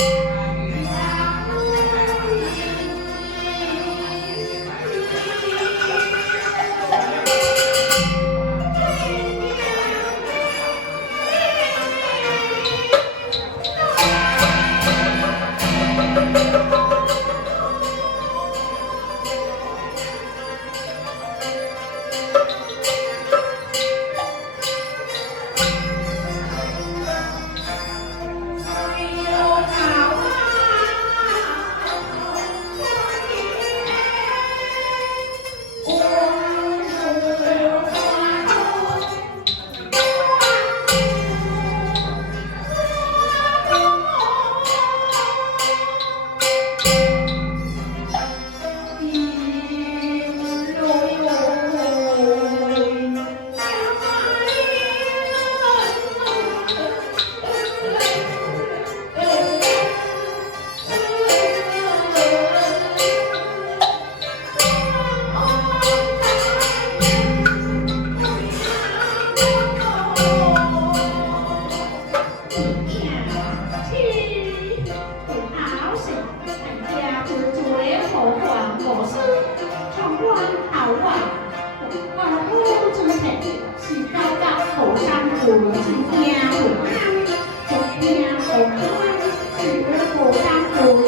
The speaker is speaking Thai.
you ยวผมเหียวผมด้วยผมตามผม